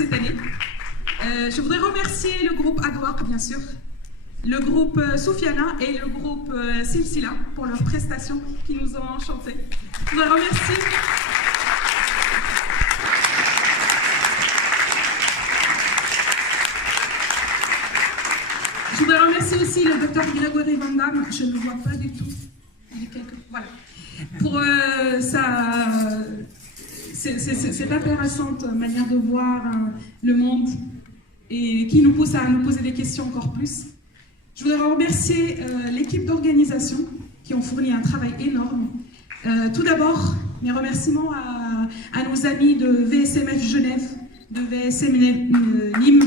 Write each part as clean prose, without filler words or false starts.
cette année. Je voudrais remercier le groupe Adwaq, bien sûr, le groupe Soufiana et le groupe Silsila pour leurs prestations qui nous ont enchantés. Je voudrais remercier... Je voudrais remercier aussi le docteur Grégory Van Damme, je ne le vois pas du tout, il est voilà, pour cette intéressante manière de voir le monde et qui nous pousse à nous poser des questions encore plus. Je voudrais remercier l'équipe d'organisation qui ont fourni un travail énorme. Tout d'abord, mes remerciements à nos amis de VSMF Genève, de VSM Nîmes,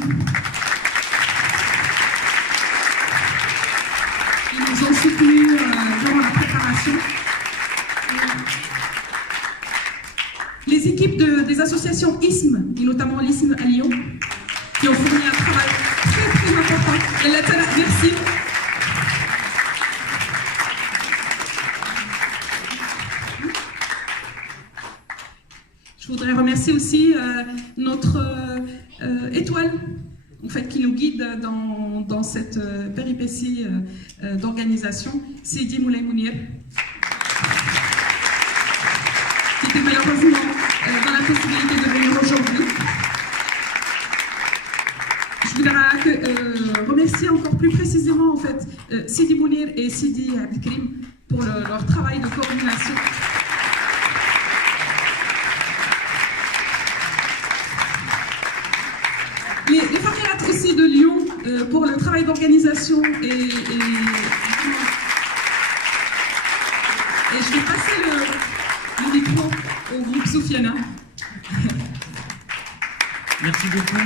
qui nous ont soutenus durant la préparation. Les équipes des associations ISM, et notamment l'ISM à Lyon, qui ont fourni un travail très important. Merci. Je voudrais remercier aussi notre étoile, en fait, qui nous guide dans cette péripétie d'organisation, Sidi Moulay Mounir, qui était malheureusement dans la possibilité de venir aujourd'hui. Je voudrais remercier encore plus précisément, en fait, Sidi Mounir et Sidi Abdelkrim pour leur travail de coordination. Les Fakhirat aussi de Lyon pour le travail d'organisation et je vais passer le micro au groupe Soufiana. Merci beaucoup.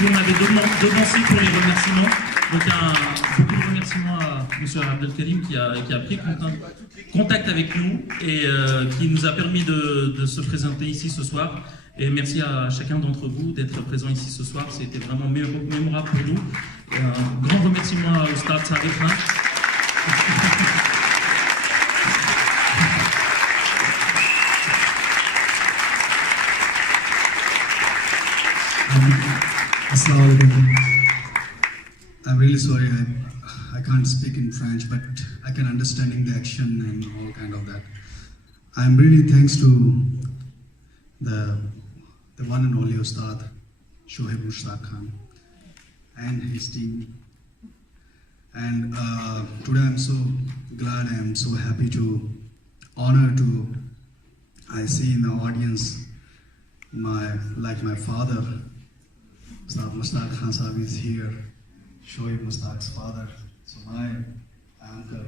Vous m'avez devancé pour les remerciements. Donc beaucoup de remerciements à M. Abdelkarim qui a pris contact avec nous et qui nous a permis de se présenter ici ce soir. Et merci à chacun d'entre vous d'être présent ici ce soir. C'était vraiment mémorable pour nous. Et un grand remerciement à Oustad Sarifna. I'm really sorry, I can't speak in French, but I can understand the action and all kind of that. I'm really thanks to the one and only Ustad, Shoaib Mushtaq Khan, and his team. And today I'm so glad, I'm so happy to honor to, I see in the audience, my father, Ustad Mushtaq Khan Sahib is here, Shoaib Mushtaq's father, so my uncle.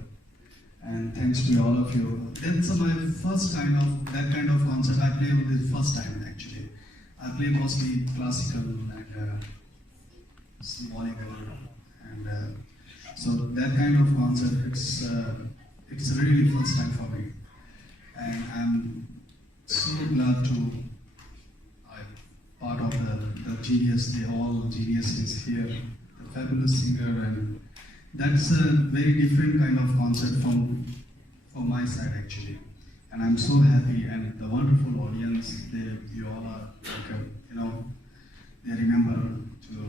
And thanks to all of you. That's my first that kind of concert I play with the first time actually. I play mostly classical and symbolic and so that kind of concert it's really first time for me. And I'm so glad to be part of the genius, all geniuses here, the fabulous singer, and that's a very different kind of concert from my side actually. And I'm so happy, and the wonderful audience, you all are like, they remember to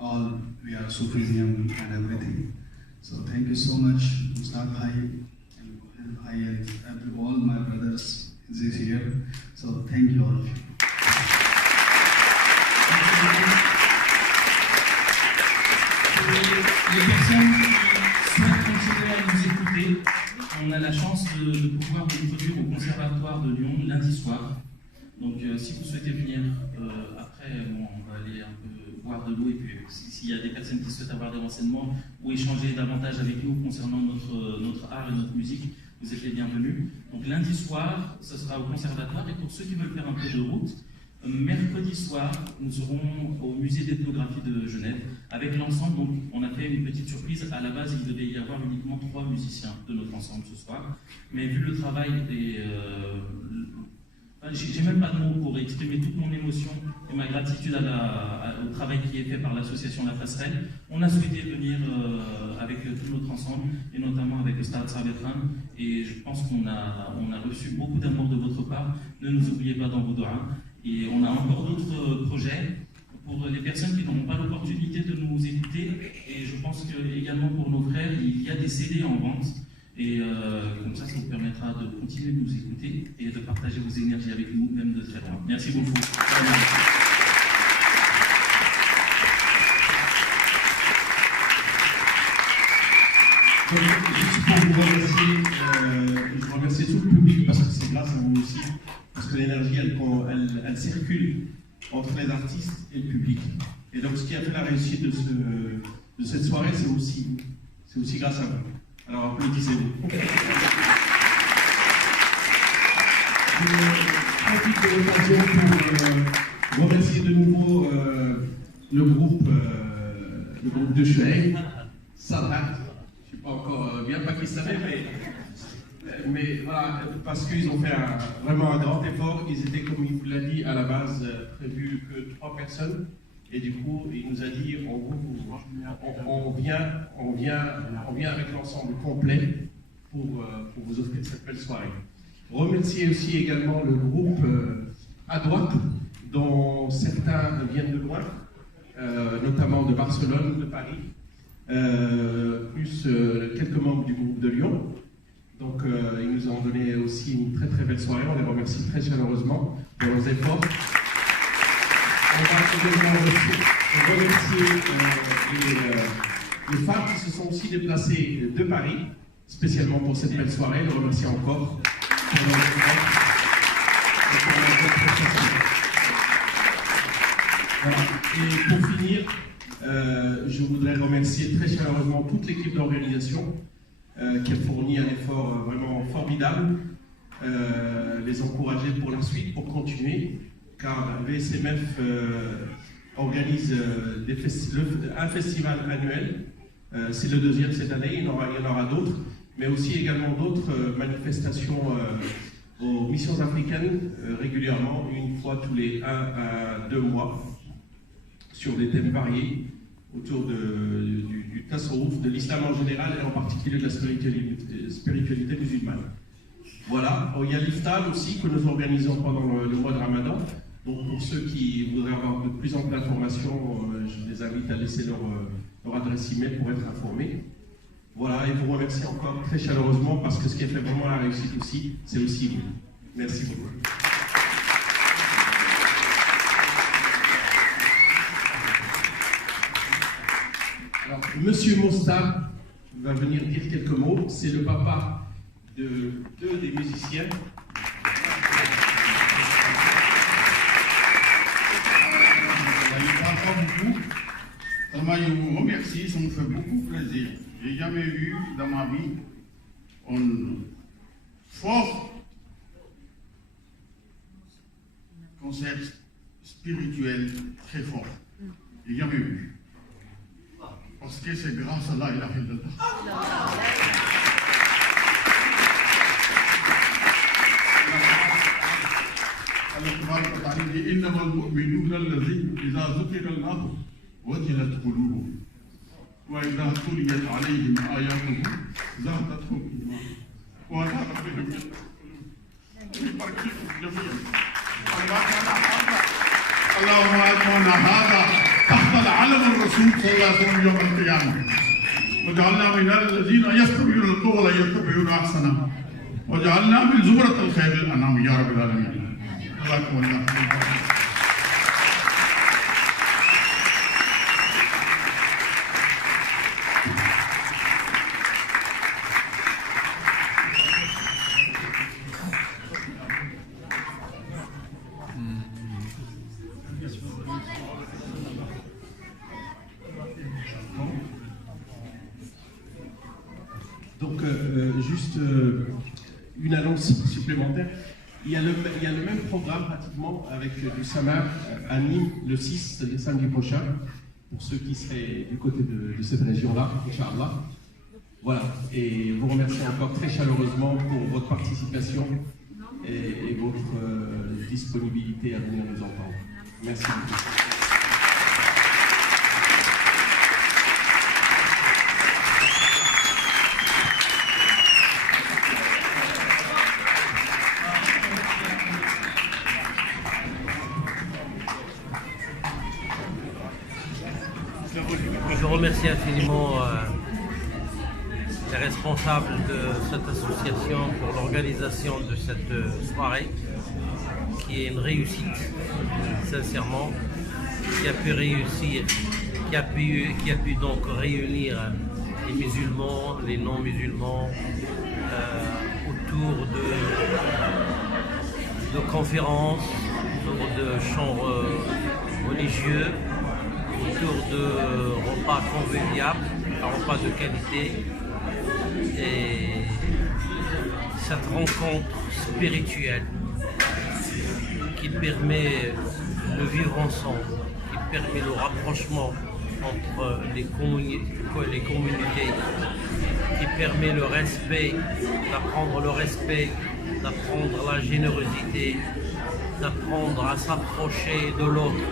all, we are Sufism and everything. So thank you so much, Ustad Bhai, and I and all my brothers is here. So thank you all of you. Les personnes qui souhaitent continuer à nous écouter, on a la chance de pouvoir vous introduire au Conservatoire de Lyon lundi soir. Donc si vous souhaitez venir après, on va aller un peu boire de l'eau et puis s'il y a des personnes qui souhaitent avoir des renseignements ou échanger davantage avec nous concernant notre art et notre musique, vous êtes les bienvenus. Donc lundi soir, ce sera au Conservatoire, et pour ceux qui veulent faire un peu de route, mercredi soir, nous serons au musée d'ethnographie de Genève avec l'ensemble. Donc, on a fait une petite surprise. À la base, il devait y avoir uniquement 3 musiciens de notre ensemble ce soir. Mais vu le travail et j'ai même pas de mots pour exprimer toute mon émotion et ma gratitude au travail qui est fait par l'association La Passerelle. On a souhaité venir avec tout notre ensemble et notamment avec le Stade Sabetran. Et je pense qu'on a reçu beaucoup d'amour de votre part. Ne nous oubliez pas dans vos doigts. Et on a encore d'autres projets pour les personnes qui n'auront pas l'opportunité de nous écouter. Et je pense que également pour nos frères, il y a des CD en vente. Et comme ça vous permettra de continuer de nous écouter et de partager vos énergies avec nous, même de très loin. Merci beaucoup. Donc, juste pour vous remercier, je remercie tout le public parce que c'est grâce à vous aussi, parce que l'énergie elle circule entre les artistes et le public. Et donc ce qui a fait la réussite de cette soirée, c'est aussi grâce à vous. Alors applaudissez-vous. Je profite de l'occasion pour remercier de nouveau le groupe de Shuaib, Sadat. Je ne suis pas encore bien pakistanais, mais voilà, parce qu'ils ont fait vraiment un grand effort. Ils étaient, comme il vous l'a dit, à la base prévus que 3 personnes. Et du coup, il nous a dit, on vient avec l'ensemble complet pour vous offrir cette belle soirée. Remercier aussi également le groupe à droite, dont certains viennent de loin, notamment de Barcelone, de Paris, plus quelques membres du groupe de Lyon. Donc ils nous ont donné aussi une très très belle soirée, on les remercie très chaleureusement pour leurs efforts. On va également remercier les femmes qui se sont aussi déplacées de Paris, spécialement pour cette belle soirée, les remercier encore pour leur efforts et pour leur prestation. Voilà. Et pour finir, je voudrais remercier très chaleureusement toute l'équipe d'organisation qui a fourni un effort vraiment formidable, les encourager pour la suite, pour continuer, car VSMF organise un festival annuel, c'est le 2e cette année, il y en aura d'autres, mais aussi également d'autres manifestations aux missions africaines régulièrement, une fois tous les 1 à 2 mois, sur des thèmes variés, autour du tasawwuf, de l'islam en général et en particulier de la spiritualité musulmane. Voilà, il y a l'iftar aussi que nous organisons pendant le mois de Ramadan. Donc pour ceux qui voudraient avoir de plus amples informations, je les invite à laisser leur adresse email pour être informés. Voilà, et vous remercie encore très chaleureusement parce que ce qui a fait vraiment la réussite aussi, c'est aussi vous. Merci beaucoup. Alors, Monsieur Mostab va venir dire quelques mots. C'est le papa de 2 des musiciens. Je ne parle pas beaucoup. Seulement, je vous remercie, ça me fait beaucoup plaisir. Je n'ai jamais eu dans ma vie un fort concert spirituel très fort. Je n'ai jamais eu. Parce que c'est grâce à la ilaha illallah. Allah tabaraka wa ta'ala dit innama al-mu'minuna alladhina idha dhukira Allah wajilat qulubuhum wa idha tuliyat alayhim ayatuhu zadatuhum imanan wa ala rabbihim yatawakkalun. اللهم اجعلنا هذا تحت العلم الرسول صلى الله عليه وسلم يوم القيامه وجعلنا من الذين يستمعون القول يتبعون احسنه وجعلنا من زمره الخير الانام يا رب العالمين. جزاكم الله خيرا. Donc, juste une annonce supplémentaire. Il y a le même programme pratiquement avec du Samar à Nîmes le 6, le samedi prochain, pour ceux qui seraient du côté de cette région-là, Inch'Allah. Voilà, et vous remercie encore très chaleureusement pour votre participation et votre disponibilité à venir nous entendre. Merci beaucoup. remercie infiniment les responsables de cette association pour l'organisation de cette soirée, qui est une réussite, sincèrement, qui a pu réussir, qui a pu donc réunir les musulmans, les non-musulmans, autour de conférences, autour de chants religieux, autour de repas conviviables, un repas de qualité. Et cette rencontre spirituelle qui permet de vivre ensemble, qui permet le rapprochement entre les communautés, qui permet le respect, d'apprendre le respect, d'apprendre la générosité, d'apprendre à s'approcher de l'autre,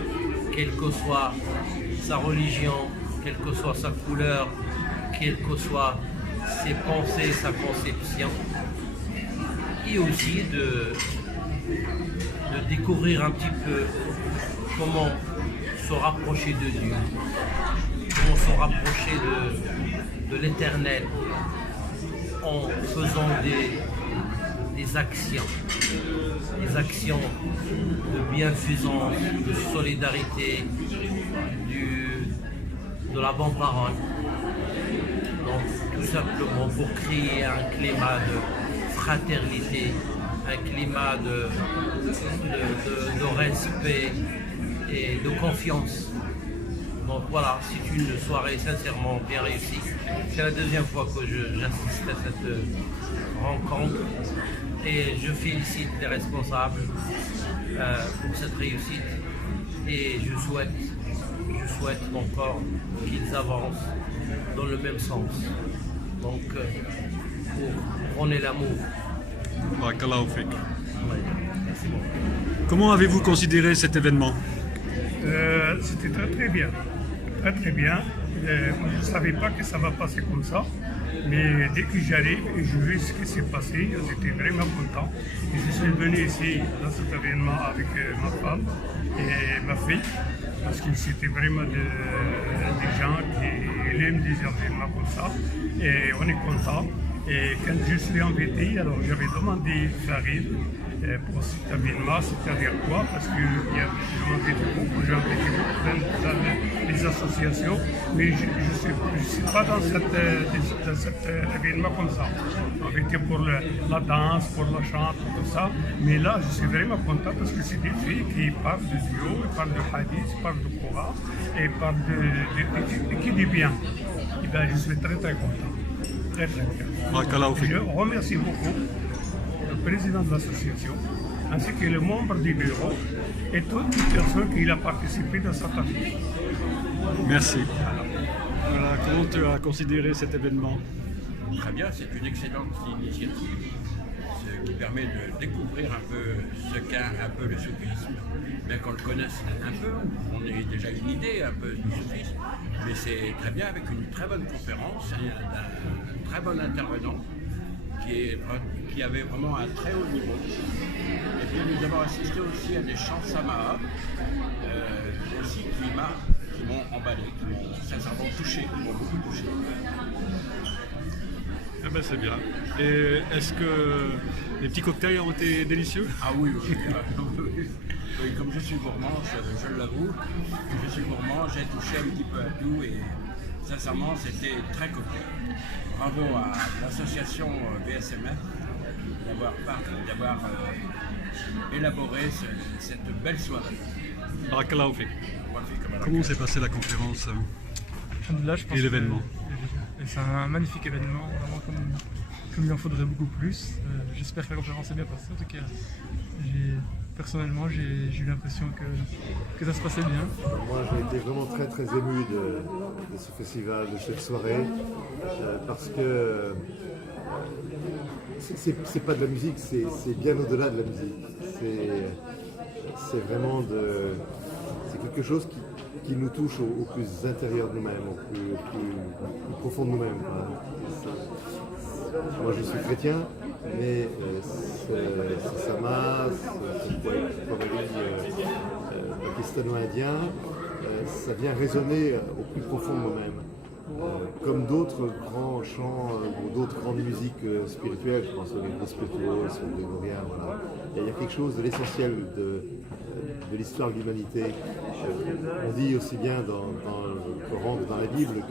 quelle que soit sa religion, quelle que soit sa couleur, quelles que soient ses pensées, sa conception, et aussi de découvrir un petit peu comment se rapprocher de Dieu, comment se rapprocher de l'éternel en faisant des actions de bienfaisance, de solidarité, de la bonne parole. Donc tout simplement pour créer un climat de fraternité, un climat de respect et de confiance. Donc voilà, c'est une soirée sincèrement bien réussie. C'est la deuxième fois que j'assiste à cette rencontre et je félicite les responsables pour cette réussite et je souhaite encore qu'ils avancent dans le même sens. Donc pour prôner l'amour. Barakallahu fik. Ouais, merci beaucoup. Comment avez-vous considéré cet événement? C'était très bien. Très très bien. Moi, je ne savais pas que ça va passer comme ça. Mais dès que j'arrive et je vois ce qui s'est passé, j'étais vraiment content. Et je suis venu ici dans cet événement avec ma femme et ma fille. Parce que c'était vraiment des gens qui aiment des événements comme ça. Et on est content. Et quand je suis invité, alors j'avais demandé Farid pour cet événement, c'est-à-dire quoi? Parce que j'ai invité beaucoup dans les associations, mais je ne suis pas dans cet événement comme ça. Invité pour la danse, pour la chant, tout ça. Mais là, je suis vraiment content parce que c'est des filles qui parlent de Dieu, parlent de hadith, parlent de Coran et parlent qui dit bien. Et bien, je suis très très content. Très très bien. Je remercie beaucoup le président de l'association, ainsi que les membres du bureau et toutes les personnes qui ont participé dans cette affaire. Merci. Voilà, comment tu as considéré cet événement? Très bien, c'est une excellente initiative, ce qui permet de découvrir un peu ce qu'est un peu le soufisme, bien qu'on le connaisse un peu, on a déjà une idée un peu du soufisme, mais c'est très bien avec une très bonne conférence, un très bon intervenant qui avait vraiment un très haut niveau. Et puis nous avons assisté aussi à des chants Samaha, aussi qui m'ont emballé, qui m'ont sincèrement touché, qui m'ont beaucoup touché. Ah ben c'est bien. Et est-ce que les petits cocktails ont été délicieux? Ah oui, oui, comme je suis gourmand, je l'avoue, je suis gourmand, j'ai touché un petit peu à tout et sincèrement c'était très cocktail. Bravo à l'association BSMF d'avoir élaboré cette belle soirée. Barakallahu fik. Comment s'est passée la conférence et l'événement? C'est un magnifique événement, vraiment comme il en faudrait beaucoup plus. J'espère que la conférence est bien passée. En tout cas, personnellement, j'ai eu l'impression que ça se passait bien. Moi, j'ai été vraiment très très ému de ce festival, de cette soirée, parce que c'est pas de la musique, c'est bien au-delà de la musique. C'est vraiment c'est quelque chose qui nous touche au plus intérieur de nous-mêmes, au plus profond de nous-mêmes. Moi je suis chrétien, mais c'est Sama, c'est pakistano-indien, ça vient résonner au plus profond de nous-mêmes. comme d'autres grands chants ou d'autres grandes musiques spirituelles, je pense aux spirituels, aux grégoriens, voilà. Il y a quelque chose de l'essentiel de l'histoire de l'humanité. On dit aussi bien dans le Coran que dans la Bible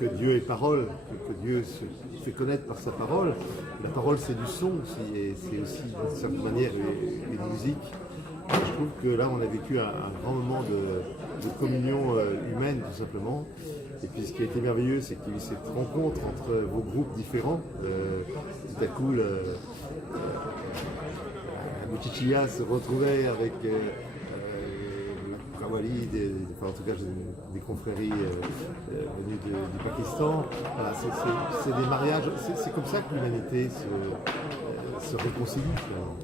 que Dieu est parole, que Dieu se fait connaître par sa parole. La parole, c'est du son aussi, et c'est aussi d'une certaine manière une musique. Je trouve que là, on a vécu un grand moment de communion humaine, tout simplement. Et puis, ce qui a été merveilleux, c'est qu'il y a eu cette rencontre entre vos groupes différents. Tout à coup, le Chichilla se retrouvait avec Kawali, en tout cas des confréries venues du Pakistan. Voilà, c'est des mariages, c'est comme ça que l'humanité se réconcilie finalement.